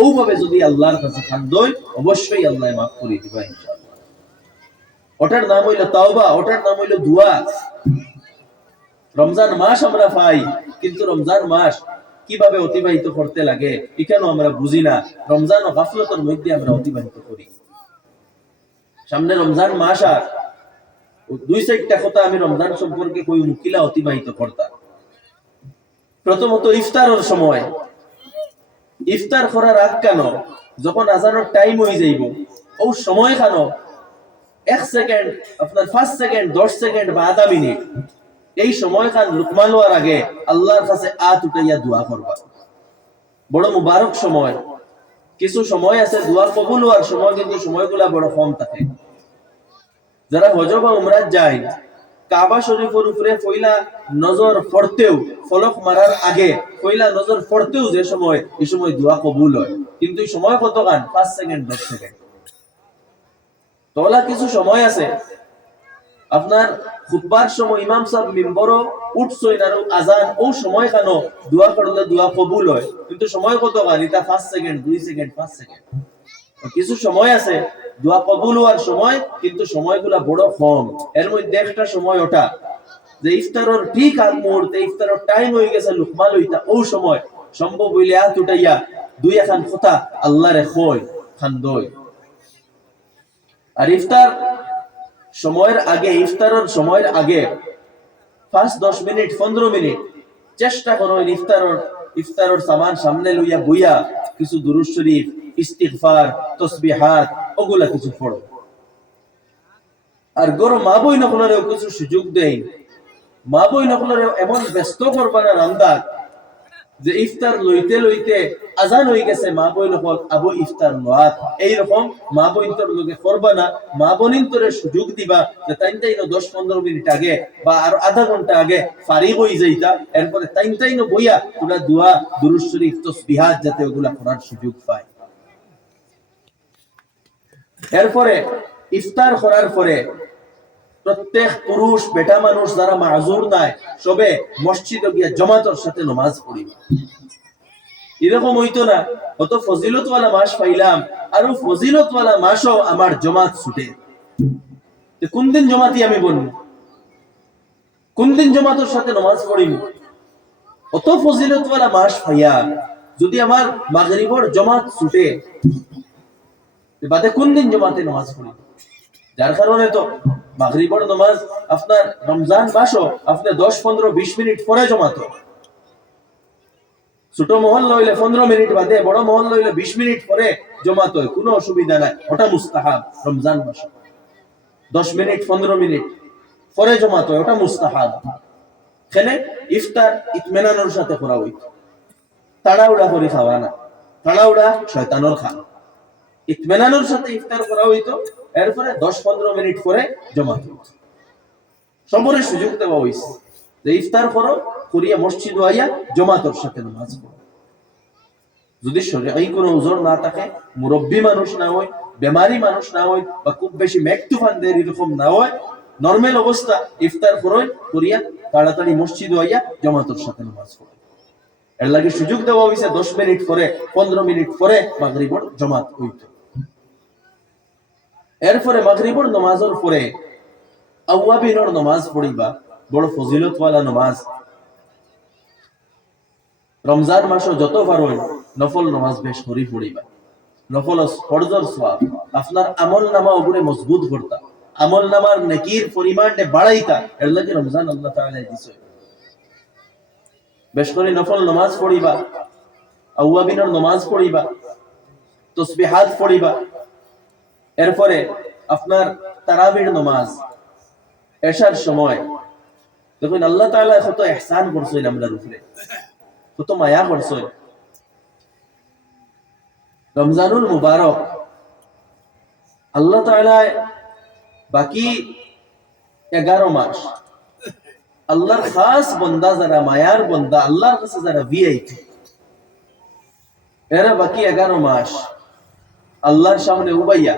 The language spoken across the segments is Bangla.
ওভাবে যদি আল্লাহর কাছে খান্দই অবশ্যই আল্লাহ মাফ করে দিবা ইনশাআল্লাহ। ওটার নাম হইল তাওবা, ওটার নাম হইল দোয়া। রমজান মাস আমরা পাই, কিন্তু রমজান মাস কিভাবে অতিবাহিত করতে লাগে এখানেও আমরা বুঝি না। রমজান ও গাফলতের মধ্যে আমরা অতিবাহিত করি। সামনে রমজান মাস, আর দুই চারটা কথা আমি রমজান সম্পর্কে কই মুকিলা অতিবাহিত করতাম। প্রথমত ইফতারের সময়, ইফতার করার আগ কেন যখন আজানের টাইম হয়ে যাইব ও সময় কেন 1 সেকেন্ড, আপনার 5 সেকেন্ড, 10 সেকেন্ড বা আধা মিনিট, এই সময় খান লুকমা লওয়ার আগে আল্লাহর কাছে হাত উঠাইয়া দোয়া করবা। বড় মুবারক সময়। কিছু সময় আছে দোয়া কবুল হওয়ার সময়, কিন্তু সময়গুলা বড় কম থাকে। যারা হজ বা উমরাত যায়, কাবা শরীফের উপরে পয়লা নজর পড়তেও, ফলক মারার আগে পয়লা নজর পড়তেও যে সময়, এই সময় দোয়া কবুল হয়। কিন্তু এই সময় কত গান? 5 সেকেন্ড, 10 সেকেন্ড। তোলা কিছু সময় আছে আপনার খুতবার সময় ইমাম সাহেব মিম্বরও উঠছই না, আজান ও সময় কেন দোয়া করলে দোয়া কবুল হয়, কিন্তু সময় কত গান? এটা 5 সেকেন্ড, 2 সেকেন্ড, 5 সেকেন্ড। কিছু সময় আছে দোয়া কবুল হওয়ার সময়, কিন্তু সময়গুলা বড় কম। এর মধ্যে একটা সময় ওটা যে ইফতারের ঠিক আগ মুহূর্তে, ইফতারের টাইম হয়ে গেছে, লুকমা লইতা ও সময় সম্ভব হইলে হাত উঠাইয়া দুই এখান কথা আল্লাহরে কই খান্দই। আর ইফতার সময়ের আগে, ইফতারের সময়ের আগে 5-10 মিনিট, 15 মিনিট চেষ্টা করো ইফতারের সামান সামনে লইয়া বইয়া কিছু দুরূদ শরীফ, ইস্তিগফার, তাসবিহাত ওগুলা কিছু পড়ো। আর গরো মা বই নকলেও কিছু সুযোগ দেই, মা বই নকলেও এমন ব্যস্ত করবা না রামদার যে ইফতার লইতে লইতে আজান হয়ে গেছে, মা বই নকল আবু ইফতার লোয়াত, এইরকম মা বইন্তর লোকে করবা না। মা বনিন্তরে সুযোগ দিবা যে তাইনতাইনো 10-15 মিনিট আগে বা আর আধা ঘন্টা আগে ফারিগ হয়ে যাইতা, এরপরে তাইনতাইনো বইয়া তোমরা দোয়া, দুরূদ শরীফ, তাসবিহাত যাতে ওগুলা করার সুযোগ পায়। এরপরে ইফতার করার পরে প্রত্যেক পুরুষ বেটা মানুষ যারা মাযুর নাই, সবে মসজিদে গিয়া জামাতের সাথে নামাজ পড়িবে। এরকম হইতো না কত ফজিলতওয়ালা মাস পাইলাম, আর ফজিলতওয়ালা মাসও আমার জামাত ছুটে। কোন দিন জামাতি আমি বলবো, কোন দিন জামাতের সাথে নামাজ পড়িব? অত ফজিলতওয়ালা মাস পাইয়া যদি আমার মাগরিবের জামাত ছুটে, বাদে কোন দিন জামাতে নামাজ পড়িব? যার কারণে তো মাগরিবের নামাজ আপনার রমজান মাসও আপনার 10-15-20 মিনিট পরে জমাত। ছোট মহল লইলে 15 মিনিট বাদে, বড় মহল লইলে 20 মিনিট পরে জমাত হয়, কোনো অসুবিধা নাই। ওটা মুস্তাহাব। রমজান মাসে 10 মিনিট 15 মিনিট পরে জমাত হয়, ওটা মুস্তাহাব। খেলে ইফতার ইতমিনানের সাথে করা হইত, তাড়াহুড়া করে খাওয়া না। তাড়াহুড়া শয়তানের খান। ইতমিনানের সাথে ইফতার করা হইতো, এরপরে 10-15 মিনিট পরে জমাত হইত। সবরের সুযোগ দেওয়া হইছে যে ইফতার করো, করিয়া মসজিদ আইয়া জামাতের সাথে নামাজ পড়ো। যদি শরীয়ী কোনো উযর না থাকে, মুরব্বী মানুষ না হয়, বেমারি মানুষ না হয়, বা খুব বেশি মেকটুফানদের এরকম না হয়, নরমাল অবস্থা ইফতার করোই, করিয়া তাড়াতাড়ি মসজিদ আইয়া জামাতের সাথে নামাজ পড়ো। এর লাগে সুযোগ দেওয়া হইছে 10 মিনিট পরে, 15 মিনিট পরে মাগরিবের জামাত হইতো। এরপরে মাগরিবের নামাজের পরে আওয়াবিনের নামাজ পড়িবা, বড় ফজিলতওয়ালা নামাজ। রমজান মাসে যত পারোই নফল নামাজ বেশ করে পড়িবা। নফল ফরজর সওয়াব আপনার আমল নামা উপরে মজবুত করতা, আমল নামার নেকির পরিমাণে বাড়াইতা। এর লাগি রমজান আল্লাহ তাআলা দিছে। বেশ করে নফল নামাজ পড়িবা, আওয়াবিনের নামাজ পড়িবা, তাসবিহাত পড়িবা। এরপরে আপনার তারাবির নামাজ, এশার সময় দেখুন আল্লাহ তাআলা কত ইহসান করছেন আমরার উপরে, কত মায়া করছেন। রমজানুল মুবারক আল্লাহ তাআলা বাকি 11 মাস আল্লাহর খাস বান্দা, যারা মায়ার বান্দা, আল্লাহর কাছে যারা ভিআইপি, এরা বাকি 11 মাস আল্লাহর সামনে উবাইয়া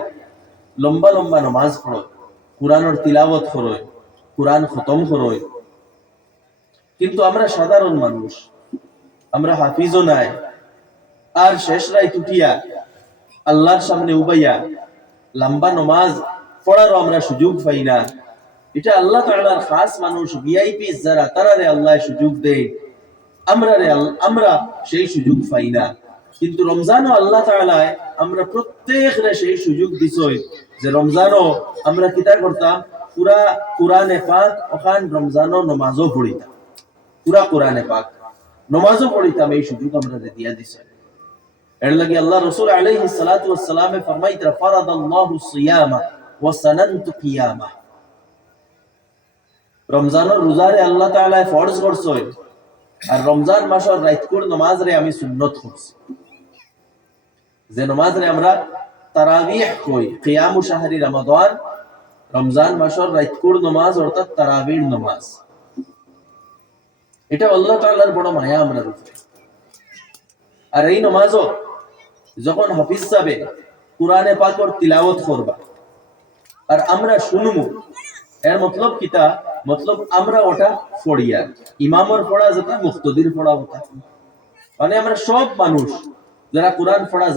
লম্বা লম্বা নামাজ পড়ো, কুরআনের তিলাওয়াত করো, কুরআন খতম করো। কিন্তু আমরা সাধারণ মানুষ, আমরা হাফিজও নাই, আর শেষ রাত উঠিয়া আল্লাহর সামনে উবাইয়া লম্বা নামাজ পড়ারও আমরা সুযোগ পাই না। এটা আল্লাহ তাআলার খাস মানুষ ভিআইপি যারা তারারে আল্লাহ সুযোগ দেয়, আমরা সেই সুযোগ পাই না। কিন্তু রমজানও আল্লাহ তাআলা আমরা প্রত্যেকরে সেই সুযোগ দিছই যে রমজানও আমরা কিতা করতাম, পুরা কোরআনে পাক ওখান রমজানও নামাজও পড়িতাম, পুরা কোরআনে পাক নামাজও পড়িতাম, এই সুযোগ আমরা দিয়া দিছে। এর লাগি আল্লাহ রাসূল আলাইহিস সালাতু ওয়াস সালামে ফরমাইতরা ফারাদাল্লাহু সিয়ামা ওয়া সানানতু কিয়ামা। রমজানের রোজারে আল্লাহ তাআলা ফরজ করছই, আর রমজান মাসের রাতকুর নামাজ রে আমি সুন্নত করছি। যে নামাজ রে আমরা তারাবিহ কই, কিয়ামু শাহরি রমাদান, রমজান মাসের রাতকুর নামাজ অর্থাৎ তারাবির নামাজ, এটা আল্লাহ তাআলার বড় মায়া আমরা উপরে। আর এই নামাজও যখন হাফিজ সাহেব কোরআনে পাকের তিলাওয়াত করবা আর আমরা শুনবো, এর মতলব কিতা, মতলব আমরা ওটা পড়িয়া ইমামর পড়া যেটা মুক্তদির পড়া ওটা, মানে আমরা সব মানুষ যারা কোরআন পড়া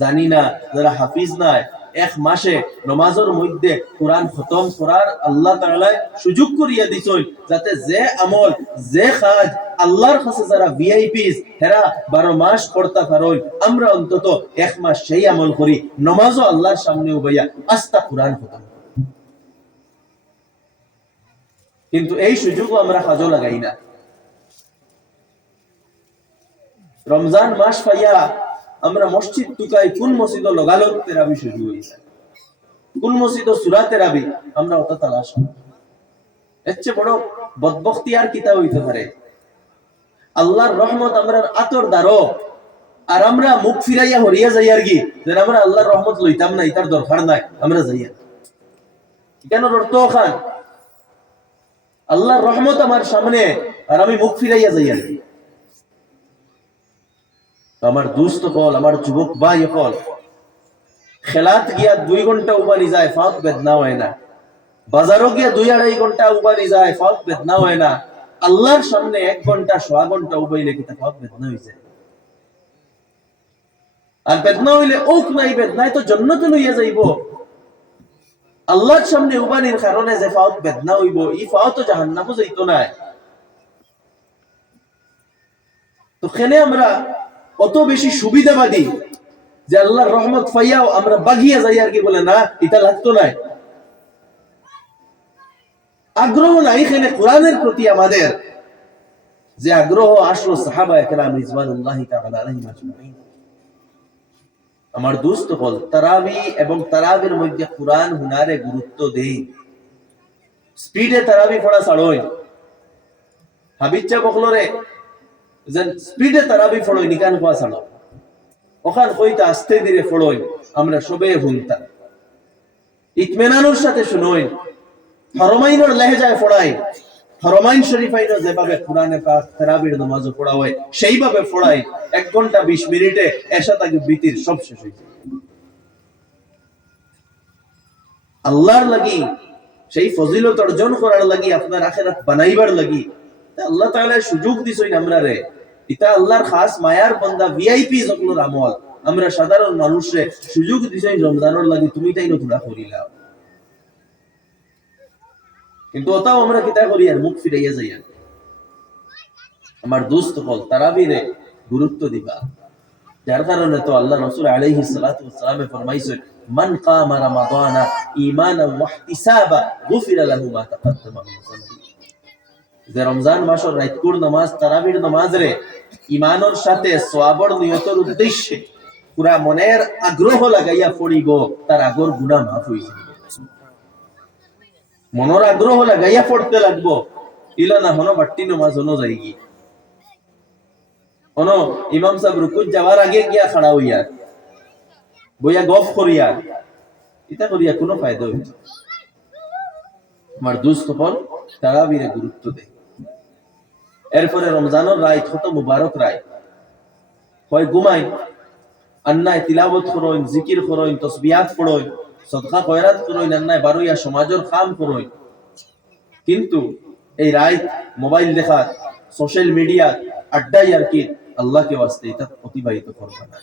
জানি না, যারা হাফিজ নাই, এক মাসে নামাজের মধ্যে কোরআন খতম করার আল্লাহ তাআলা সুযোগ করিয়া দিছই, যাতে যে আমল যে কাজ আল্লাহর কাছে যারা ভিআইপিস হেরা 12 মাস করতে পারোই, আমরা অন্তত এক মাস সেই আমল করি, নামাজও আল্লাহর সামনে উবাইয়া আস্তা কোরআন খতম। কিন্তু এই সুযোগও আমরা কাজে লাগাই না। রমজান মাস পাইয়া আমরা মসজিদ টুকাই, কোন মসজিদ লগালো তেরাবি শুরু হয়েছে, কোন মসজিদ সূরা তেরাবি আমরা ওটা তালাশ করি। এর চেয়ে বড় বদবখতি আর কিতা হইতে পারে? আল্লাহর রহমত আমরা আতর দারো, আর আমরা মুখ ফিরাইয়া হরিয়া যাই আর কি, যে আমরা আল্লাহর রহমত লইতাম না, এটার দরকার নাই, আমরা যাইয়া কেন অর্থ খান আল্লাহর রহমত আমার সামনে আর আমি মুখ ফিরাইয়া যাই আর কি। আমার দোস্ত হল, আমার যুবক ভাই হল, খেলাত গিয়া 2 ঘন্টা উবানি যায়, ফাঁক বেদনা হয় না। বাজারও গিয়া 2-2.5 ঘন্টা উবানি যায়, ফাঁক বেদনা হয় না। আল্লাহর সামনে 1 ঘন্টা 1.5 ঘন্টা উবাইলে কি তা ফাঁক বেদনা হয়ে যায়? আর বেদনা হইলে ওক নাই, বেদনায় তো জান্নাতে লইয়া যাইব। আল্লাহর সামনে উবানির কারণে যে ফাঁক বেদনা হইব, এই ফাঁক তো জাহান্নামে যাইতো না। তো কেনে আমরা অত বেশি সুবিধাবাদী যে আল্লাহর রহমত পাইয়াও আমরা বাগিয়া যাই আর কি, বলে না এটা লাগতো না, আগ্রহ নাই এখানে কোরআনের প্রতি আমাদের যে আগ্রহ আসলো সাহাবায়ে কেরাম রিজওয়ানুল্লাহি তাআলা আলাইহিম আজমাইন। আমার দোস্ত হল তারাবি এবং তারাবির মধ্যে কোরআন হুনারে গুরুত্ব দেই, স্পিডে তারাবি পড়া ছাড়োই। হাবিচ্চা বকলরে যে স্পিডে তারাবি পড়োই, নিকান কোয়া ছাড়ো, ওখান কইতা আস্তে ধীরে পড়োই, আমরা সবে হুনতা ইতমিনানের সাথে শুনোই, হরমাইনের লেহেজায় পড়াই, হরমাইন শরীফাইনও যেভাবে কোরআনে পাক তারাবির নামাজও পড়া হয় সেইভাবে পড়াই। 1 ঘন্টা 20 মিনিটে এশা তাকে বিতির সব শেষ হয়ে যায়। আল্লাহর লাগি সেই ফজিলত অর্জন করার লাগি, আপনার আখিরাত বানাইবার লাগি আল্লাহ তাআলা সুযোগ দিছেন আমরা রে। এটা আল্লাহর খাস মায়ার বান্দা ভিআইপি সকলের আমল, আমরা সাধারণ মানুষে সুযোগ দিছেন রমজানের লাগি, তুমি তাই নতুন করিলা। কিন্তু ওটাও আমরা কিতা করি আর মুখ ফিরাইয়া যাই। আমার দোস্ত হল তারাবিরে গুরুত্ব দিবা, যার কারণে তো আল্লাহ রাসূল আলাইহিস সালাতু ওয়াস সালামে ফরমাইছেন, মান কামা রমাদানা ঈমানান ওয়া ইহতিসাবা গুফিরা লাহু মা তাকাদ্দামা মিন যানবি। যে রমজান মাসের রাতকুর নামাজ তারাবির নামাজ রে ঈমানের সাথে সওয়াবের নিয়তের উদ্দেশ্যে পুরা মনের আগ্রহ লাগাইয়া পড়িব, তার আগর গুনাহ মাফ হয়ে যাবে। মনের আগ্রহ লাগাইয়া পড়তে লাগবো, ইলা না হনো বাট্টি নামাজ হনো যাইগি, হনো ইমাম সাহেব রুকুত যাওয়ার আগে গিয়া খাড়া হইয়া বইয়া গফ করিয়া, এটা করিয়া কোনো ফায়দা হইবে না। আমার দোস্ত হল তারাবিরে গুরুত্ব দেয়। এরপরে রমজানের রাত কত মুবারক রাত, হয় ঘুমাই আন্নায় তিলাওয়াত করইন, জিকির করইন, তাসবিহাত পড়ইন, সদকা খয়রাত করইন, আন্নায় বারোইয়া সমাজের কাম করইন। কিন্তু এই রাত মোবাইল দেখা, সোশ্যাল মিডিয়া আড্ডাই আর কি আল্লাহকে ওয়াস্তে এটা অতিবাহিত করবা না।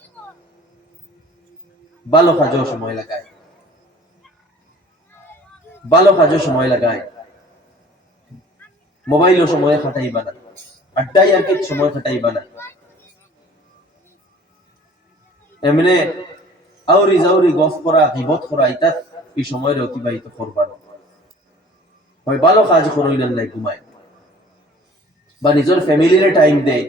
ভালো কাজেও সময় লাগায়, ভালো কাজে সময় লাগায়, মোবাইলও সময় খাটাইবা না, আড্ডাই আর কি সময় খাটাইবা না। এমনি আউরি জাউরি গফ করা, গীবত করা, এটা এই সময়ের অতিবাহিত করবা না। হয় ভালো কাজ করইলেন নাই ঘুমায়, বা নিজের ফ্যামিলিরে টাইম দেয়,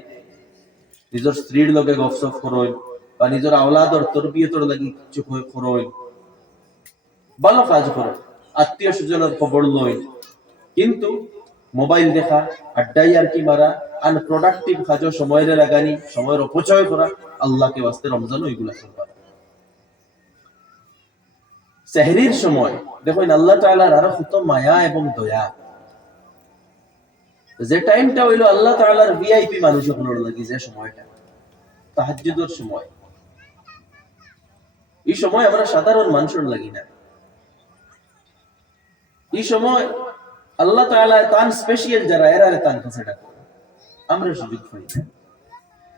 নিজের স্ত্রীর লগে গফসফ করইল, বা নিজের আওলাদর তরবিয়তর লাগি কিছু করইল, ভালো কাজ করো, আত্মীয় স্বজনের খবর লই। কিন্তু মোবাইল দেখা, আড্ডাই আর কি মারা, আনপ্রোডাক্টিভ কাজও সময়ের লাগানি, সময়ের অপচয় করা, আল্লাহকে ওয়াস্তে রমজানও এগুলা করবা। সেহরির সময় দেখুন আল্লাহ তাআলার আরো কত মায়া এবং দয়া। যে টাইমটা হইলো আল্লাহ তাআলার ভিআইপি মানুষ হলোর লাগি, যে সময়টা তাহাজ্জুদের সময়, এই সময় আমরা সাধারণ মানুষের লাগি না। এই সময় আল্লাহ তাআলা তান স্পেশাল যারা এরারে তান কাছে ডাকে, আমরা সুযোগ পাই না।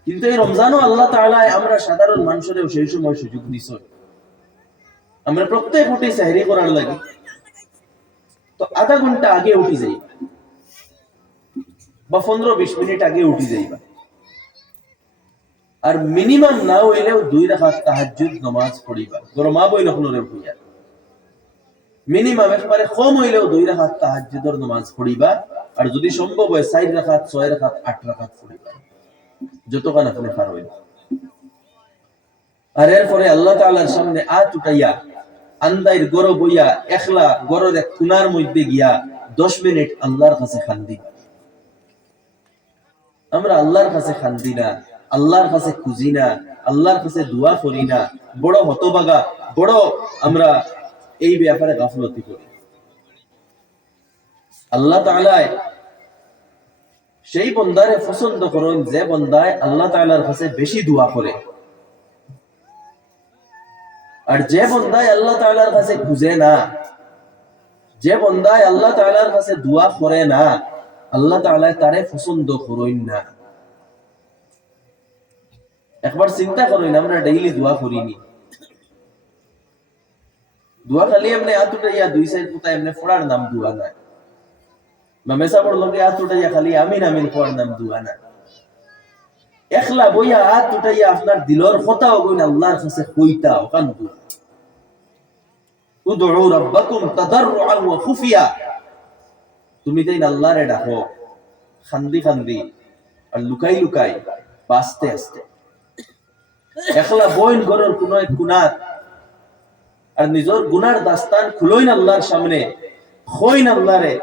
কিন্তু এই রমজানও আল্লাহ তাআলা আমরা সাধারণ মানুষেরও সেই সময় সুযোগ দিছে। আমরা প্রত্যেক উঠে সেহরি করার লাগি তো আধা ঘন্টা আগে উঠি যাই, বা 15-20 মিনিট আগে উঠি যাইবা। আর মিনিমাম না হইলেও 2 রাকাত তাহাজ্জুদ নামাজ পড়িবা, গরমা বই নখলরে উঠিয়া। মিনিমাম একবারে কম হইলেও 2 রাকাত তাহাজ্জুদের নামাজ পড়িবা। আর যদি সম্ভব হয় 4 রাকাত, 6 রাকাত, 8 রাকাত পড়িবা, যতক্ষণ আপনি পারবেন। আর এরপরে আল্লাহ তাআলার সামনে হাত উঠাইয়া আন্দাইর গরো বইয়া একলা গরর এক কোণার মধ্যে গিয়া 10 মিনিট আল্লাহর কাছে খান্দি। আমরা আল্লাহর কাছে খান্দি না, আল্লাহর কাছে খুঁজি না, আল্লাহর কাছে দোয়া করি না, বড় হতবাগা, বড় আমরা এই ব্যাপারে গাফলতি করি। আল্লাহ তাআলা সেই বান্দারে পছন্দ করেন যে বান্দায় আল্লাহ তাআলার কাছে বেশি দোয়া করে। আর যে বান্দায় আল্লাহ তাআলার কাছে খুঁজে না, যে বান্দায় আল্লাহ তাআলার কাছে দোয়া করে না, আল্লাহ তাআলা তারে পছন্দ করেন না। একবার চিন্তা করেন, আমরা ডেইলি দোয়া করিনি, দোয়া খালি এমনি হাত উঠাইয়া 2 সাইড কোথায় এমনি ফোড়ার নাম দোয়া না, বা মেসাবর লোকে হাত উঠাইয়া খালি আমিন আমিন ফোড়ার নাম দোয়া না। একলা বইয়া হাত উঠাইয়া আপনার দিলর কথাও কইন আল্লাহর কাছে কইতা ওখান দোয়া। উদউ রাব্বাকুম তাদাররুআন ওয়া খুফিয়া, তুমি তাই আল্লাহরে ডাকো খান্দি খান্দি আর লুকাই লুকাই, আস্তে আস্তে। একলা বইন গরর কোন এক গুনাহ আর নিজের গুনার দাস্তান খুলইন আল্লাহর সামনে, কইন আল্লাহরে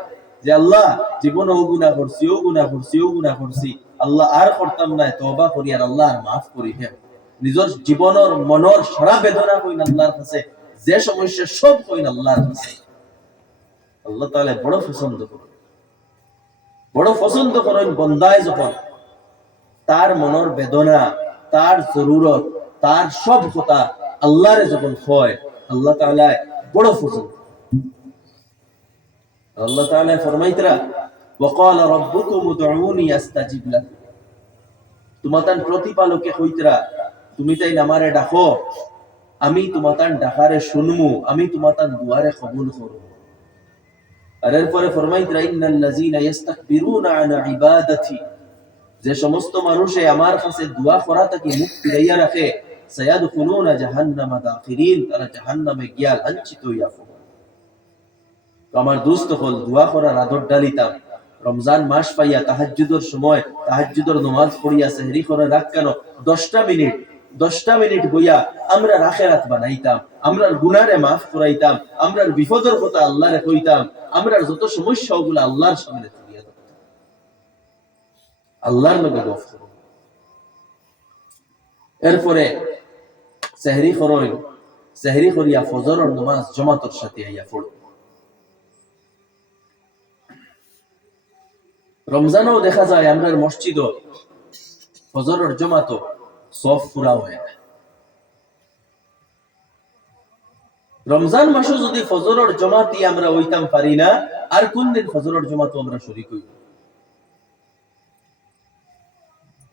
যে আল্লাহ জীবনে ও গুনাহ করছি, ও গুনাহ করছি, ও গুনাহ করছি, আল্লাহ আর করতাম না, তওবা করি আর আল্লাহ আর মাফ করি হে। নিজের জীবনের মনের সারা বেদনা কইন আল্লাহর কাছে, যে সমস্যা সব কইন আল্লাহর কাছে। আল্লাহ তাআলা বড় পছন্দ করেন, বড় পছন্দ করেন বান্দায় যখন তার মনের বেদনা, তার জরুরত, তার সব কথা আল্লাহরে যখন হয়, আল্লাহ তাআলা বড় পছন্দ। আল্লাহ তাআলা ফরমাইতরা ওয়াকালা রাব্বুকুম উদউনি আস্তাজিব লাকুম, তোমাতান প্রতিপালকে কইতরা তুমি তাই আমারে ডাকো, আমি তোমাতান ডাকারে শুনমু, আমি তোমাতান দুয়ারে কবুল করব। আর এরপরে ফরমাইতরা ইন্নাল লাযিনা ইস্তাকবিরুনা আন ইবাদাতি, যে সমস্ত মানুষে আমার কাছে দোয়া করা থেকে মুখ ফিরাইয়া রাখে, সায়াদখুলুনা জাহান্নামা দাখিরিন, তারা জাহান্নামে গিয়া লাঞ্ছিত হইয়া পড়বে। আমার দোস্ত হল দোয়া করার আদর ডালিতাম, রমজান মাস পাইয়া তাহাজ্জুদের সময় তাহাজ্জুদের নামাজ পড়িয়া সেহরি করে রাখ কেন 10টা মিনিট বইয়া আমরা আখিরাত বানাইতাম, আমরার গুনারে মাফ করাইতাম, আমরার বিপদের কথা আল্লাহরে কইতাম, আমরার যত সমস্যা ওগুলো আল্লাহর সামনে তুলিয়া ধরতাম, আল্লাহর লগে গফ করব। এরপরে সেহরি করইন, সেহরি করিয়া ফজরের নামাজ জামাতের সাথে আইয়া পড়ব। রমজানও দেখা যায় আমরার মসজিদও ফজরের জামাতও সফ পুরা হয় না। রমজান মাসে যদি ফজরের জামাতি আমরা হইতাম পারি না, আর কোন দিন ফজরের জামাতও আমরা শরীক হইব?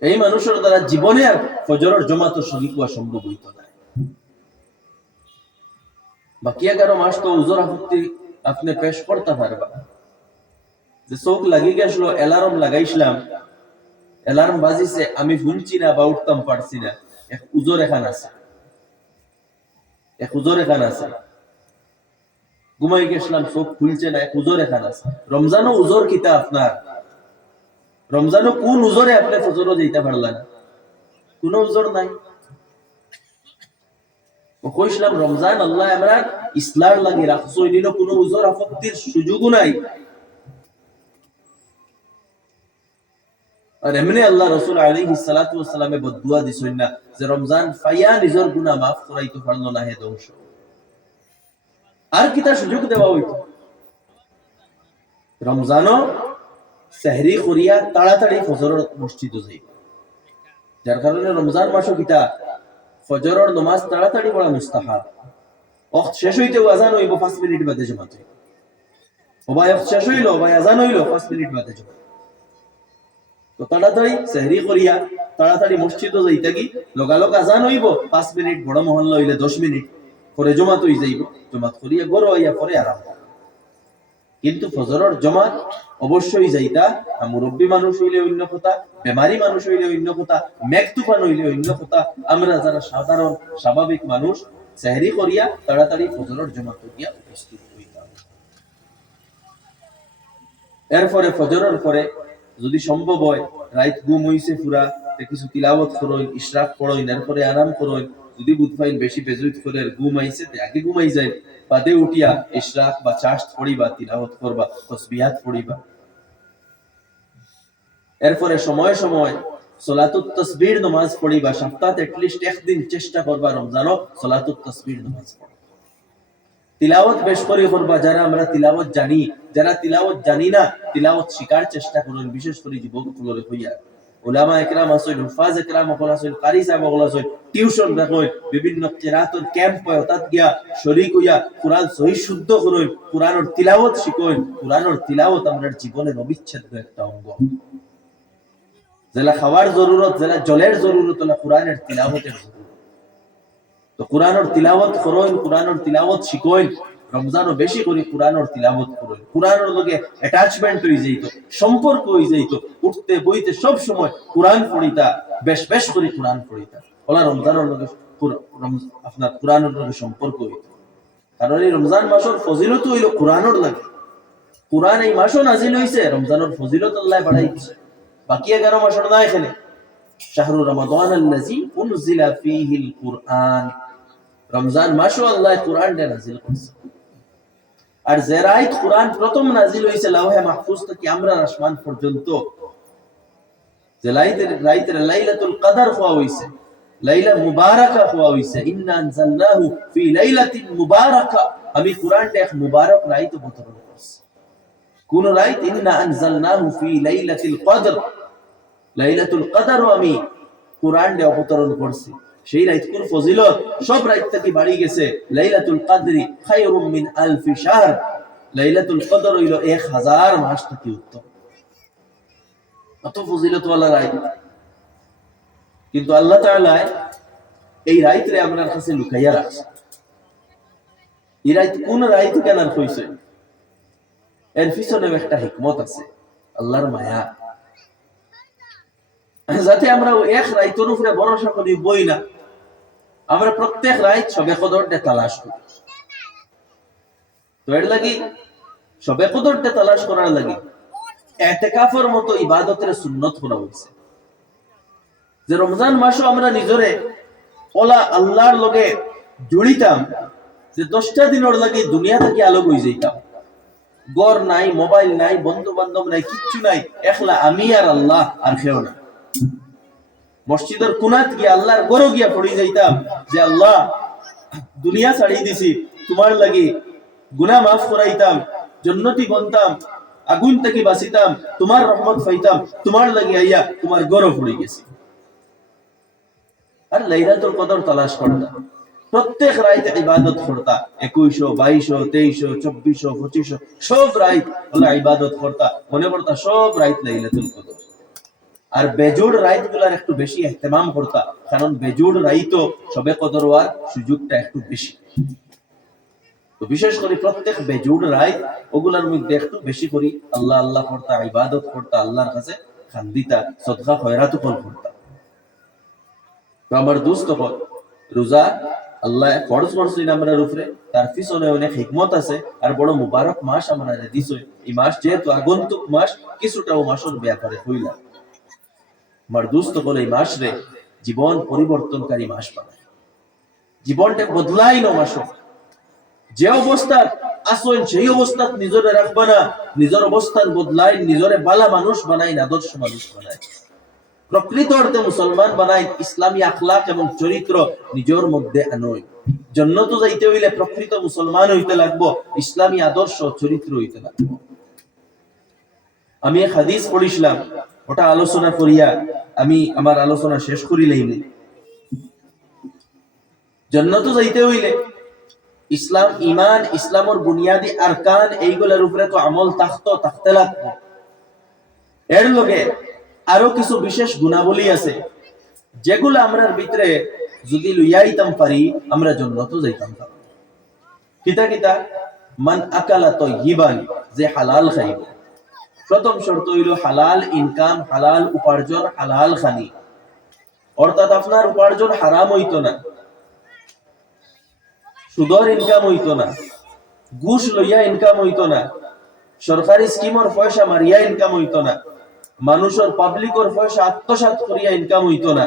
এই মানুষের দ্বারা জীবনে আর ফজরের জমাত শরীক হওয়া সম্ভব হইত না। বাকি 11 মাস তো উজর আপত্তি আপনি পেশ করতে পারবা। যে চোখ লাগি গেছিল, অ্যালার্ম লাগাইছিলাম, অ্যালার্ম বাজিছে, আমি শুনছি না বা উঠতাম পারছি না, এক উজর এখান আছে, এক উজর এখান আছে, ঘুমাই গেছিলাম, চোখ খুলছে না, এক উজর এখান আছে। রমজানও উজর কিতা আপনার, রমজানও কোন উজরে আপনি ফজরও যেতে পারলেন? কোন উজর নাই। কইছিলাম রমজান আল্লাহ আমরা ইসলার লাগি রাখছো, এদিন কোনো উজর আপত্তির সুযোগও নাই। আর এমনি আল্লাহ রাসূল আলাইহিস সালাতু ওয়াস সালামে বদদুয়া দিছেন না যে রমজান ফাইয়া নিজের গুনাহ maaf করাইতে পারলো না হে ধ্বংস। আর কিতা সুযোগ দেওয়া হইতো? রমজানও সেহরি করিয়া তাড়াতাড়ি ফজরের মসজিদে যাই, যার কারণে রমজান মাসও কিতা ফজরের নামাজ তাড়াতাড়ি পড়া মুস্তাহাব। ওয়াক্ত শেষ হইতে আযান হইব 5 মিনিট বাদে জামাত হইব, ওবাই ওয়াক্ত শেষ হইলো, ওবাই আযান হইলো 5 মিনিট বাদে জামাত। তো তাড়াতাড়ি সেহরি করিয়া তাড়াতাড়ি মসজিদে যাইতা কি লগালগ আযান হইব, 5 মিনিট, বড় মহল্লা হইলে 10 মিনিট পরে জমাত হই যাইব, জমাত করিয়া ঘর আইয়া পরে আরাম। কিন্তু ফজরের জমাত অবশ্যই যাইতা। মুরব্বী মানুষ হইলে অন্য কথা, বেমারি মানুষ হইলে অন্য কথা, মেকতুফান হইলে অন্য কথা। আমরা যারা সাধারণ স্বাভাবিক মানুষ সেহরি করিয়া তাড়াতাড়ি ফজরের জমাত করিয়া উপস্থিত হইতাম। এরপরে ফজরের পরে যদি সম্ভব হয়, রাত ঘুম হইছে পুরা, কিছু তিলাওয়াত করুন, ইশরাক পড়ুন, এরপরে আরাম করুন। যদি বুধ ফাইন বেশি বেজুত করে ঘুম আইছে আগে ঘুমাই যায়, বাদে উঠিয়া ইশরাক বা চাষ্ট পড়িবা, তিলাওয়াত করবা, তাসবিহাত পড়িবা। এরপরে সময় সময় সলাতুত তাসবিহ নামাজ পড়িবা। সপ্তাহে এটলিস্ট একদিন চেষ্টা করবা রমজানও সলাতুত তাসবিহ নামাজ পড়া। তিলাওয়াত বেশ করে করবা। যারা আমরা তিলাওয়াত জানি, যারা তিলাওয়াত জানি না, তিলাওয়াত শিকার চেষ্টা করুন, বিশেষ করে যুবকগুলোরে কইয়া। উলামা একরাম আছেন, হুফাজ একরাম হল আছেন, কারি সাহেব হল আছেন, টিউশন রাখুন, বিভিন্ন কিরাতুল ক্যাম্প হয়, তাত গিয়া শরীক হইয়া কুরআন সহি শুদ্ধ করুন, কুরআনের তিলাওয়াত শিখুন। কুরআনের তিলাওয়াত আমাদের জীবনের অবিচ্ছেদ্য একটা অঙ্গ। যেলা খাওয়ার জরুরত, যেলা জলের জরুরত, ওলা কুরআনের তিলাওয়াতের জরুরত। তো কুরআনের তিলাওয়াত করুন, কুরআনের তিলাওয়াত শিখুন। রমজানও বেশি করে কুরআনের তিলাওয়াত করুন। কুরআনের লগে অ্যাটাচমেন্ট হই যাইতো, সম্পর্ক হই যাইতো, উঠতে বইতে সব সময় কুরআন পড়িতা, বেশ বেশ করে কুরআন পড়িতা। ওলা রমজানের লগে আপনার কুরআনের লগে সম্পর্ক হইতো। কারণ এই রমজান মাসের ফজিলত হইল কুরআনের লাগে। কুরআন এই মাসও নাজিল হইছে, রমজানের ফজিলত আল্লাহ বাড়াই দিছে। বাকি 11 মাসের না এখানে শাহরু রমাদান আল্লাযী উনজিলা ফীহিল কুরআন, রমজান মাসও আল্লাহ কুরআন নাজিল করেছে। আর যে রাত কুরআন প্রথম নাজিল হইছে লাওহে মাহফুজ থেকে আমরা আসমান পর্যন্ত, যে রাতের লাইলাতুল কদর হওয়া হইছে, লাইলা মুবারাকা হওয়া হইছে। ইন্না আনজালনাহু ফি লাইলাতিন মুবারাকা, আমি কুরআনটা এক মুবারক রাতে অবতরণ করছি। কোন রাত? ইন্না আনজালনাহু ফি লাইলাতিল কদর, লাইলাতুল কদর আমি কুরআনটা অবতরণ করছি। সেই রাতকুর ফজিলত সব রাত থেকে বাড়ি গেছে। লাইলাতুল কদরি খায়রুম মিন আলফি শাহর, লাইলাতুল কদর হইল 1000 মাস থেকে উত্তম। কত ফজিলত ওয়ালা রাত। কিন্তু আল্লাহ তাআলা এই রাতরে আপনার কাছে লুকাইয়া রাখছে। এই রাত কোন রাত কেন কইছে? এর পিছনে একটা হিকমত আছে, আল্লাহর মায়া। যাতে আমরা এক রাতের উপরে ভরসা করি বই না, আমরা প্রত্যেক রাত শবে কদরটা তালাশ করি। তো এর লাগি শবে কদরটা তালাশ করার লাগি ইতিকাফের মতো ইবাদতের সুন্নত করা হয়েছে। যে রমজান মাসও আমরা নিজরে ওলা আল্লাহর লগে জড়িতাম, যে 10টা দিনের লাগি দুনিয়া থেকে আলোক হয়ে যাইতাম। গড় নাই, মোবাইল নাই, বন্ধু বান্ধব নাই, কিচ্ছু নাই, একলা আমি আর আল্লাহ, আর কেউ না। মসজিদের কোনাত গিয়া আল্লাহর গড় গিয়া পড়ে যাইতাম যে আল্লাহ দুনিয়া ছাড়িয়ে দিছি তোমার লাগি, গুনাহ মাফ করাইতাম, জান্নাতি বনতাম, আগুন থেকে বাঁচিতাম, তোমার রহমত পাইতাম, তোমার লাগি আইয়া তোমার গড় পড়ে গেছি। আর লাইলাতুল কদর তালাশ করতাম, প্রত্যেক রাতে ইবাদত করতা। 2100, 2200, 2300, 2400, 2500 সব রাত ওলা ইবাদত করতা। মনে করতা সব রাত লাইলাতুল কদর। আর বেজোড় রাইত গুলার একটু বেশি ইহতেমাম করতা, কারণ বেজোড় রাইতও সবে কদর হওয়ার সুযোগটা একটু বেশি। তো বিশেষ করে প্রত্যেক বেজুড় রাইত ওগুলার মধ্যে একটু বেশি করি আল্লাহ আল্লাহ করতা, ইবাদত করতা, আল্লাহর কাছে খান্দিতা, সদকা খয়রাত করতা। তো আমার দোস্ত হল, রোজা আল্লাহ ফরজ করছেন আমরা উপরে, তার পিছনে অনেক হিকমত আছে, আর বড় মুবারক মাস আমরা দিছ। এই মাস যেহেতু আগন্তুক মাস, কিছুটাও মাসের ব্যাপারে হইলাম। আমার দোস্ত হল, এই মাস রে জীবন পরিবর্তনকারী মাস বানায়, জীবনটা বদলাই না মাস। যে অবস্থা আসেন সেই অবস্থা নিজরে রাখবা না, নিজের অবস্থান বদলাই, নিজরে বালা মানুষ বানাই, আদর্শ মানুষ বানাই, প্রকৃত অর্থে মুসলমান বানাই, ইসলামী আখলাক এবং চরিত্র নিজের মধ্যে আনয়। জান্নাতে যাইতে হইলে প্রকৃত মুসলমান হইতে লাগবো, ইসলামী আদর্শ চরিত্র হইতে লাগবো। আমি এক হাদিস পড়িছিলাম, ওটা আলোচনা করিয়া আমি আমার আলোচনা শেষ করিলাম। জান্নাতে যাইতে হইলে ইসলাম, ইমান, ইসলামের বুনিয়াদী আরকান এইগুলোর উপরে তো আমল থাকতে লাগবে। এর লগে আরো কিছু বিশেষ গুণাবলী আছে, যেগুলো আমরার ভিতরে যদি লইয়াইতাম পারি, আমরা জান্নাতে যাইতাম পারি। কিতা কিতা? মান আকালা তাইয়িবান, যে হালাল খাইব। প্রথম শর্ত হইল হালাল ইনকাম, হালাল উপার্জন, হালাল খানি, অর্থাৎ আপনার উপার্জন হারাম হইতো না, সুদর ইনকাম হইতো না, ঘুষ লইয়া ইনকাম হইতো না, সরকারি স্কিমর পয়সা মারিয়া ইনকাম হইতো না, মানুষের পাবলিকর পয়সা আত্মসাৎ করিয়া ইনকাম হইতো না,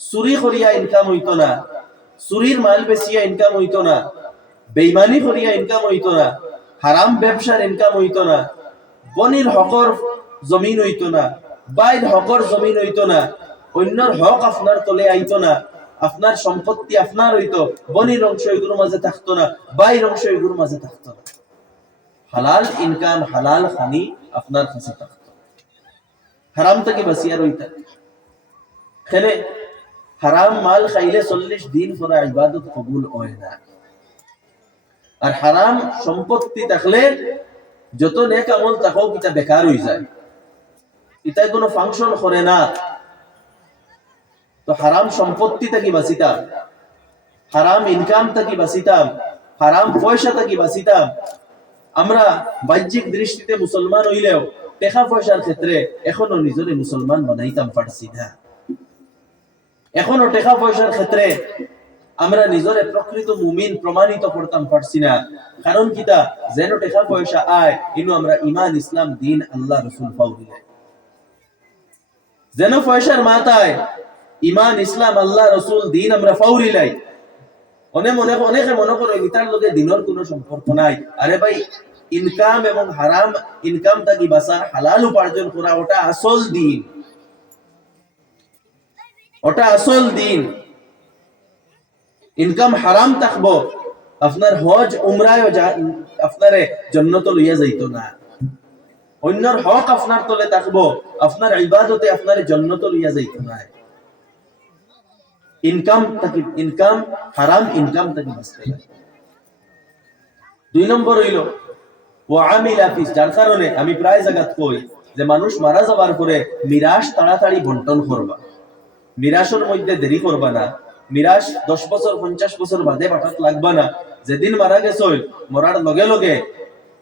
চুরি করিয়া ইনকাম হইতো না, চুরির মাল বেচিয়া ইনকাম হইতো না, বেইমানি করিয়া ইনকাম হইতো না, হারাম ব্যবসার ইনকাম হইতো না, বনির হকর জমিন হইতো না, বাইর হকর জমিন হইতো না, অন্যর হক আপনার তলে আইতো না, আপনার সম্পত্তি আপনার হইতো, বনির অংশ এগুলোর মাঝে থাকতো না, বাইর অংশ এগুলোর মাঝে থাকতো না। হালাল ইনকাম, হালাল খানি আপনার কাছে থাকতো, হারাম থেকে বাঁচিয়া রইতা। খেলে হারাম মাল খাইলে 40 দিন পরে ইবাদত কবুল হয় না। আর হারাম সম্পত্তি থাকলে যত নেক আমল তাকেও কিতা বেকার হয়ে যায়, এটাই কোনো ফাংশন করে না। তো হারাম সম্পত্তি থেকে বাঁচিতাম, হারাম ইনকাম থেকে বাঁচিতাম, হারাম পয়সা থেকে বাঁচিতাম। আমরা বাহ্যিক দৃষ্টিতে মুসলমান হইলেও টাকা পয়সার ক্ষেত্রে এখনো নিজরে মুসলমান বানাইতাম পারছি না। এখনো টাকা পয়সার ক্ষেত্রে আমরা নিজরে প্রকৃত মুমিন প্রমাণিত করতাম পারছি না। কারণ কিতা? যেন টাকা পয়সা আয়, কিন্তু আমরা ইমান, ইসলাম, দিন, আল্লাহ, রসুল পাও দিলাই। যেন পয়সার মাথায় ইমান, ইসলাম, আল্লাহ, রসুল, দিন আমরা ফাউরিলাই। অনেকে মনে করে ইতার লগে দিনের কোনো সম্পর্ক নাই। আরে ভাই, ইনকাম এবং হারাম ইনকাম থাকি বাঁচা, হালাল উপার্জন করা, ওটা আসল দিন, ওটা আসল দিন। ইনকাম হারাম থাকবো, আপনার হজ উমরায় আপনারে জান্নাত লইয়া যাইতো না। অন্যর হক আপনার তলে থাকবো, আপনার ইবাদতে আপনারে জান্নাত লইয়া যাইতো না। ইনকাম হারাম ইনকাম থেকে বাঁচতে লাগে। 2 নম্বর হইল ওয়ামিলা ফি, যার কারণে আমি প্রায় জায়গাত কই যে মানুষ মারা যাবার পরে মিরাস তাড়াতাড়ি বন্টন করবা, মিরাসের মধ্যে দেরি করবা না। মিরাস 10 বছর 50 বছর বাদে পাঠাত লাগবা না। যেদিন মারা গেছই, মরার লগে লগে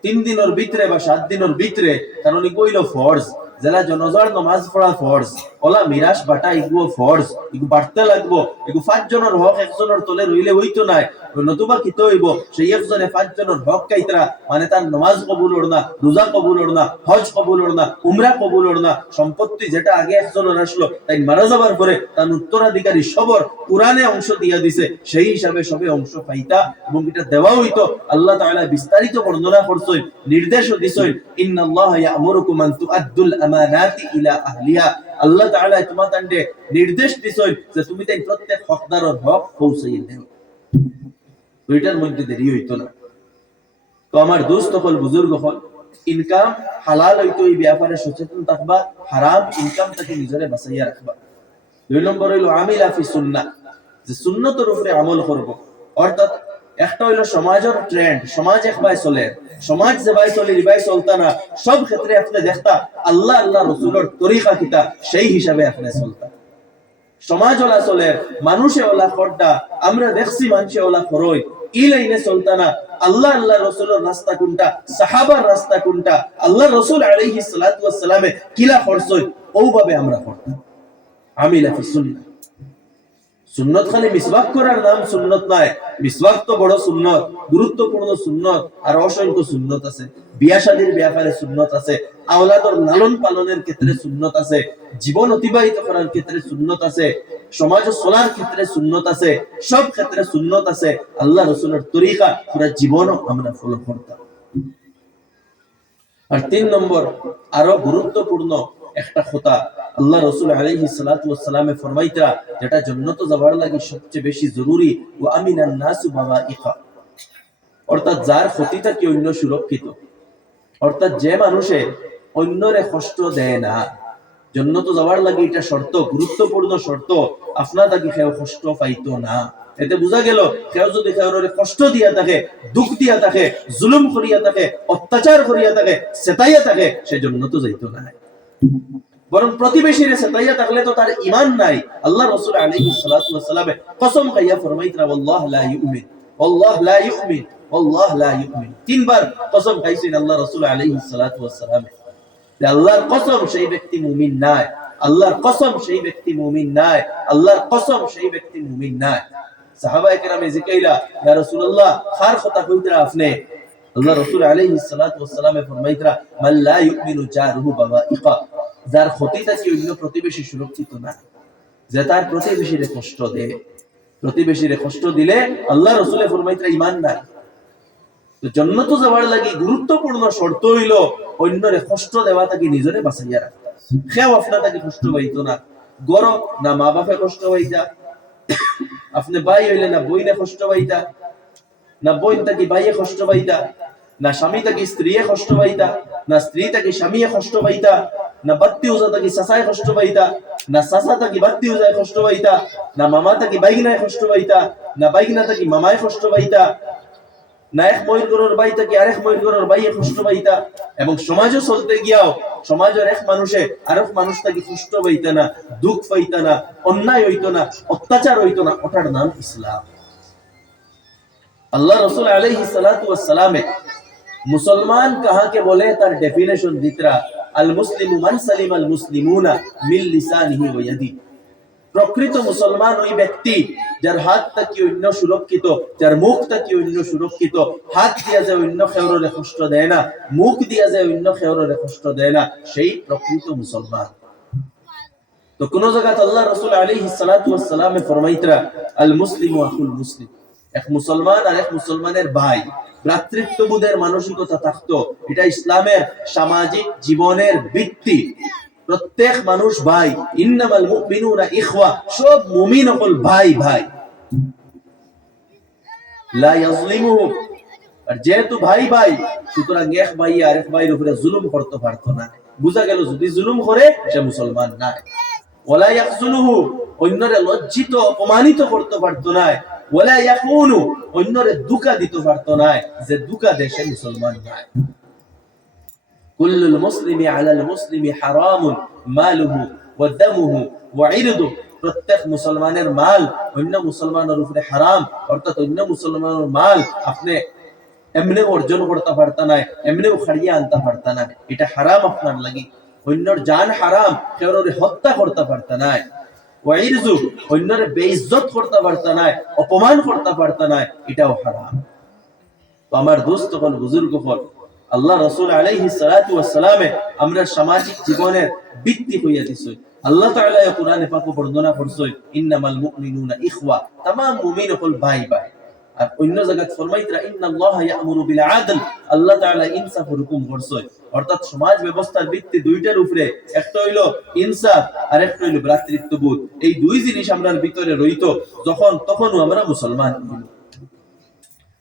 3 দিনের ভিতরে বা 7 দিনের ভিতরে, কারণ এগুলো হইল ফরজ, যারা জনজার নামাজ পড়া ফরজ, ওলা মিরাস বাটা এগুলো ফরজ, এগুলো বাড়তে লাগবো। এগুলো 5 জনের হক একজনের তলে রইলে হইতো নাই, নতুবা কিতে হইব সেই একজনে 5 জনের হক কাইতরা, মানে তার নামাজ কবুল হল না, রোজা কবুল হল না, হজ কবুল হল না, উমরা কবুল হল না। সম্পত্তি যেটা আগে একজনের আসলো, তাই মারা যাবার পরে তার উত্তরাধিকারী সবর কোরআনে অংশ দিয়া দিছে, সেই হিসাবে সবে অংশ পাইতা এবং এটা দেওয়া হইতো। আল্লাহ তাআলা বিস্তারিত বর্ণনা করছেন, নির্দেশও দিছেন, ইন্নাল্লাহা ইয়া'মুরুকুম আন তুআদ্দুল আমানাতি ইলা আহলিহা। আল্লাহ তাআলা তোমাদের নির্দেশ দিছেন যে তুমি তাই প্রত্যেক হকদারের হক পৌঁছাইয়া দাও। দুইটার মধ্যে দেরি হইতো না। তো আমার দোস্ত হল, বুজুর্গ হল, ইনকাম হালাল হইতো এই ব্যাপারে সচেতন থাকবা, হারাম ইনকাম থেকে নিজরে বাঁচাইয়া রাখবা। 2 নম্বর হইল আমিলা ফি সুন্নাহ, যে সুন্নতের উপরে আমল করব, অর্থাৎ একটা হইলো সমাজের ট্রেন্ড, সমাজ এক ভাই চলে, সমাজ যে ভাই চলে ভাই চলতা না, সব ক্ষেত্রে আপনি দেখতা আল্লাহ আল্লাহ রসুলের তরিকা কিতা সেই হিসাবে আপনি চলতা। সমাজ ওলা চলে, মানুষে ওলা খড়টা, আমরা দেখছি মানুষে ওলা খরই, ই লাইনে চলতা না। আল্লাহ আল্লাহ রসুলের রাস্তা কোনটা, সাহাবার রাস্তা কোনটা, আল্লাহ রসুল আলাইহিস সালাতু ওয়াস সালামে কিলা খরচই, ওভাবে আমরা করতাম। আমিলা ফি সুন্নাহ। সুন্নত খালি মিসওয়াক করার নাম সুন্নত নয়, মিসওয়াক তো বড় সুন্নত, গুরুত্বপূর্ণ সুন্নত, আর অসংখ্য সুন্নত আছে। বিয়া শাদীর ব্যাপারে সুন্নত আছে, আওলাদর লালন পালনের ক্ষেত্রে সুন্নত আছে, জীবন অতিবাহিত করার ক্ষেত্রে সুন্নত আছে, সমাজ চলার ক্ষেত্রে সুন্নত আছে, সব ক্ষেত্রে সুন্নত আছে। আল্লাহ রাসূলের তরিকা পুরো জীবনও আমরা ফলো করতাম। আর 3 নম্বর আরো গুরুত্বপূর্ণ একটা কথা আল্লাহ রাসূল আলাইহিস সালাতু ওয়াস সালামে ফরমাইতা, যেটা জান্নাতে যাওয়ার লাগি সবচেয়ে বেশি জরুরি, ওয়া আমিনান নাসু বাওয়াইকা, অর্থাৎ যার ক্ষতিটা কি অন্য সুরক্ষিত, অর্থাৎ যে মানুষে অন্যরে কষ্ট দেয় না, জান্নাতে যাওয়ার লাগি এটা শর্ত, গুরুত্বপূর্ণ শর্ত, আপনার তাকে কেউ কষ্ট পাইতো না। এতে বোঝা গেল কেউ যদি কাউরে কষ্ট দিয়া থাকে, দুঃখ দিয়া থাকে, জুলুম করিয়া থাকে, অত্যাচার করিয়া থাকে, সেতাইয়া থাকে, সে জান্নাতে যাইতো না। বরং প্রতিবেশীর সেতাইয়া থাকলে তো তার ঈমান নাই। আল্লাহ রাসূল আলাইহিস সালাতু ওয়াস সালাম কসম খাইয়া ফরমাইতরা, ওয়াল্লাহ লা ইউমিন, ওয়াল্লাহ লা ইউমিন, ওয়াল্লাহ লা ইউমিন, 3 বার কসম খাইছেন আল্লাহ রাসূল আলাইহিস সালাতু ওয়াস সালাম। আল্লাহর কসম সেই ব্যক্তি মুমিন নাই, আল্লাহর কসম সেই ব্যক্তি মুমিন নাই, আল্লাহর কসম সেই ব্যক্তি মুমিন নাই। সাহাবায়ে কেরামে জিকাইলা, ইয়া রাসূলুল্লাহ খার কথা কইতরা আপনি? আল্লাহ রাসূল আলাইহিস সালাতু ওয়াস সালাম ফরমাইতরা, মান লা ইউমিনু জারুহু বাওয়াইকা, যার ক্ষতিটা কি অন্য প্রতিবেশী সুরক্ষিত না, যে তার প্রতিবেশীরে কষ্ট দেয়, প্রতিবেশীরে কষ্ট দিলে আল্লাহ রাসূল ফরমাইতরা ঈমান নাই। তো জান্নাতে যাওয়ার লাগি গুরুত্বপূর্ণ শর্ত হইল অন্যরে কষ্ট দেওয়া থেকে নিজরে বাঁচাইয়া রাখা। কেউ আপনার তাকে কষ্ট পাইতো না, গরো না মা বাপে কষ্ট পাইতা, আপনি ভাই হইলে না বইনে কষ্ট পাইতা, না বোন তাকে ভাইয়ে কষ্ট পাইতা, না স্বামী তাকে স্ত্রীয়ে কষ্ট পাইতা, না স্ত্রী তাকে স্বামীয়ে কষ্ট পাইতা, না বাত্তি উজা তাকে চাচায় কষ্ট পাইতা, না চাচা তাকে বাত্তি উজায় কষ্ট পাইতা, না মামা তাকে বাইগনায় কষ্ট পাইতা, না বাইগনা তাকে মামায় কষ্ট পাইতা, না এক ময়ূর গরুর বাই তাকে আরেক ময়ূর গরুর বাইয়ে কষ্ট পাইতা। এবং সমাজও চলতে গিয়াও সমাজের এক মানুষে আরেক মানুষ তাকে কষ্ট পাইতা না, দুঃখ পাইতা না, অন্যায় হইতো না, অত্যাচার হইতো না, ওটার নাম ইসলাম। আল্লাহ রাসূল আলাইহিস সালাতু ওয়াস সালামে মুসলমান কাহাকে বলে তার ডেফিনেশন দিতরা, আল মুসলিমু মান সালিমাল মুসলিমুনা মিন লিসানিহি ওয়া ইয়াদিহি। প্রকৃত মুসলমান ওই ব্যক্তি যার হাত তাকি অন্য সুরক্ষিত, যার মুখ তাকি অন্য সুরক্ষিত, হাত দিয়া যায় অন্য খেউরে কষ্ট দেয় না, মুখ দিয়া যায় অন্য খেউরে কষ্ট দেয় না, সেই প্রকৃত মুসলমান। তো কোন জায়গায় আল্লাহ রাসূল আলাইহিস সালাতু ওয়াস সালামে ফরমাইতরা, আল মুসলিমু আখুল মুসলিম, এক মুসলমান আর এক মুসলমানের ভাই, ভ্রাতৃত্ববোধের মানসিকতা থাকতো, এটা ইসলামের সামাজিক জীবনের ভিত্তি। প্রত্যেক মানুষ ভাই, ইন্নামাল মুমিনুনা ইখওয়া, সব মুমিন হল ভাই ভাই, লা ইয়াজলিমুহু, আর যেহেতু ভাই ভাই সুতরাং এক ভাই আরেক ভাইয়ের উপরে জুলুম করতে পারতো না। বুঝা গেল যদি জুলুম করে সে মুসলমান না। ওয়ালা ইয়াখজুলুহু, অন্যরে লজ্জিত অপমানিত করতে পারতো না। ওয়ালা ইয়াকুনু, অন্যরে দুকা দিতে পারতো না, যে দুকা দেয় সে মুসলমান না। কুল্লুল মুসলিমি আলাল মুসলিমি হারামুন মালুহু ওয়া দামুহু ওয়া ইরদুহু, প্রত্যেক মুসলমানের মাল অন্য মুসলমানের উপরে হারাম, অর্থাৎ অন্য মুসলমানের মাল আপনি এমনি অর্জন করতে পারতা না, এমনি খাড়িয়ে আনতে পারতা না, এটা হারাম আপনার লাগি। অন্যর জান হারাম, কেউরে হত্যা করতে পারতা না। ওয়া ইরজু, অন্যরে বেইজ্জত করতে পারতা না, অপমান করতে পারতা না, এটাও হারাম। তো আমার দোস্ত হল, বুজুর্গ হল, আল্লাহ রাসূল আলাইহিস সালাতু ওয়াস সালামে আমরা সামাজিক জীবনের ভিত্তি হইয়া দিছে। আল্লাহ তাআলা কোরআনে পাক বর্ণনা করছে, ইন্নামাল মুমিনুনা ইখওয়া, तमाम মুমিন হল ভাই ভাই। আর অন্য জায়গায় ফরমাইতরা, ইন্নাল্লাহা ইয়া'মুরু বিল আদল, আল্লাহ তাআলা ইনসাফের হুকুম করছে। অর্থাৎ সমাজ ব্যবস্থার ভিত্তি দুইটার উপরে, একটা হইলো ইনসাফ আর একটা হইলো ভ্রাতৃত্ববোধ। এই দুই জিনিস আমরার ভিতরে রইত যখন তখনও আমরা মুসলমান হইল।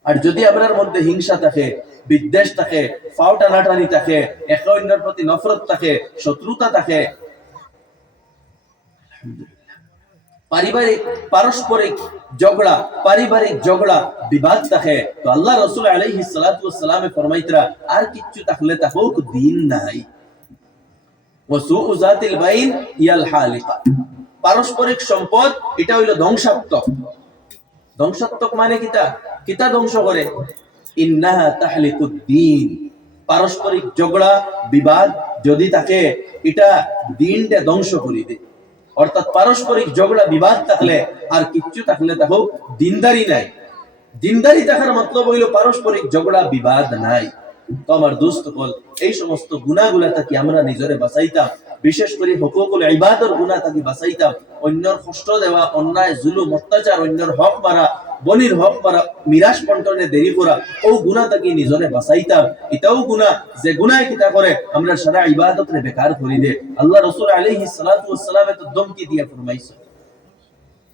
আর যদি আমরার মধ্যে হিংসা থাকে, বিদ্বেষ থাকে, ফাও টানাটানি থাকে, একে অন্যের প্রতি নফরত থাকে, শত্রুতা থাকে, পারিবারিক পারস্পরিক ঝগড়া, পারিবারিক ঝগড়া বিবাদ থাকে, তো আল্লাহ রাসূল আলাইহিস সালাতু ওয়াস সালামে ফরমাইতরা আর কিচ্ছু থাকলে তাহোক দিন নাই। ওয়াসুউ যাতিল বাইন ইয়াল হালিকা, পারস্পরিক সম্পদ এটা হইল ধ্বংসাত্মক। ধ্বংসাত্মক মানে কিতা কিতা ধ্বংস করে? ইন্নাহা তাহলিকুদ দ্বীন, পারস্পরিক ঝগড়া বিবাদ যদি থাকে এটা দ্বীনটা ধ্বংস করে দেয়। অর্থাৎ পারস্পরিক ঝগড়া বিবাদ থাকলে আর কিচ্ছু থাকলে তাহলে দিনদারি নাই। দিনদারি থাকার মতলব হইল পারস্পরিক ঝগড়া বিবাদ নাই। তো আমার দোস্ত বল, এই সমস্ত গুনাহগুলা থাকি আমরা নিজরে বাঁচাইতাম, বিশেষ করে হুকুকুল ইবাদর গুনাহ থাকি বাঁচাইতাম। অন্যর কষ্ট দেওয়া, অন্যায় জুলুম অত্যাচার, অন্যর হক মারা, বনির হক মারা, মিরাস বন্টনে দেরি করা, ও গুনাহ থাকি নিজরে বাঁচাইতাম। এটাও গুনাহ, যে গুনায় কিতা করে আমরা সারা ইবাদতরে বেকার করে দে। আল্লাহ রাসূল আলাইহিস সালাতু ওয়াস সালাম তো ধমকি দিয়া ফরমাইছে,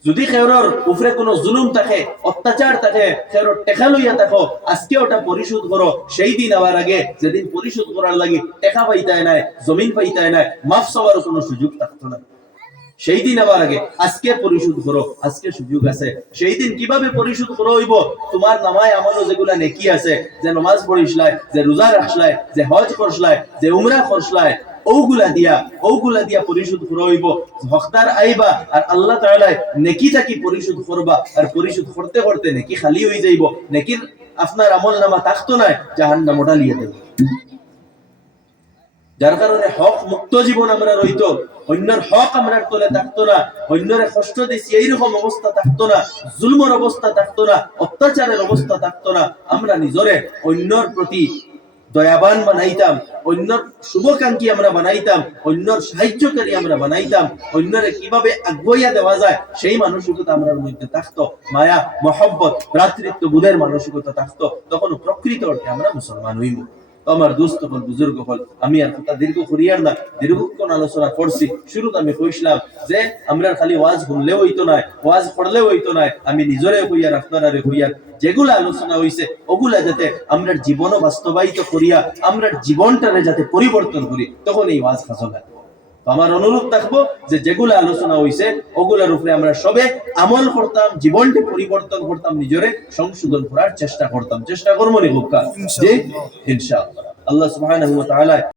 যদি খেরর উপরে কোনো জুলুম থাকে, অত্যাচার থাকে, খেরর টেকা লইয়া থাকো, আজকে ওটা পরিশোধ করো। সেই দিন আবার আগে যেদিন পরিশোধ করার লাগে টেকা পাইতায় নাই, জমিন পাইতায় নাই, মাফ চাওয়ার কোনো সুযোগ থাকতো না। সেই দিন আবার আগে আজকে পরিশোধ করো, আজকে সুযোগ আছে। সেই দিন কিভাবে পরিশোধ করো হইব? তোমার নামায় আমলও যেগুলা নেকি আছে, যে নামাজ পড়িসলাই, যে রোজা রাখলাই, যে হজ করসলাই, যে উমরা করসলাই, ওগুলা দিয়া পরিশোধ করা হইব। হকদার আইবা আর আল্লাহ তাআলা নেকি থাকি পরিশোধ করবা, আর পরিশোধ করতে করতে নেকি খালি হয়ে যাইব। নেকির আপনার আমল নামা থাকতো না, জাহান্নাম ডালিয়ে দেব। যার কারণে হক মুক্ত জীবন আমরা রইতো, অন্যের হক আমরা তোলে থাকতো না, অন্যের কষ্ট দিচ্ছি এইরকম অবস্থা থাকতো না, জুলমের অবস্থা থাকতো না, অত্যাচারের অবস্থা থাকতো না। আমরা নিজরে অন্যর প্রতি দয়াবান বানাইতাম, অন্যর শুভকাঙ্ক্ষী আমরা বানাইতাম, অন্যর সাহায্যকারী আমরা বানাইতাম, অন্যরে কিভাবে আগুয়াইয়া দেওয়া যায় সেই মানসিকতা আমরার মধ্যে থাকতো। মায়া, মহব্বত, ভ্রাতৃত্ব বোধের মানসিকতা থাকতো। তখন প্রকৃত অর্থে আমরা মুসলমান হইব। আমার দোস্ত হল, বুজুর্গ হল, আমি আর কথা দীর্ঘ করিয়ার না, দীর্ঘক্ষণ আলোচনা করছি। শুরুতে আমি কইছিলাম যে আমরা খালি ওয়াজ শুনলেও হইতো না, ওয়াজ পড়লেও হইতো না, আমি নিজরে হইয়ার আপনারা হইয়ার যেগুলা আলোচনা হইছে ওগুলা যাতে আমরা জীবন বাস্তবায়িত করিয়া আমরা জীবনটারে যাতে পরিবর্তন করি, তখন এই ওয়াজ কাজে লাগবে। আমার অনুরোধ থাকবো যে যেগুলা আলোচনা হইছে ওগুলার উপরে আমরা সবে আমল করতাম, জীবনকে পরিবর্তন করতাম, নিজরে সংশোধন করার চেষ্টা করতাম। চেষ্টা করবো নি? ইনশাআল্লাহ। আল্লাহ সুবহানাহু ওয়া তাআলা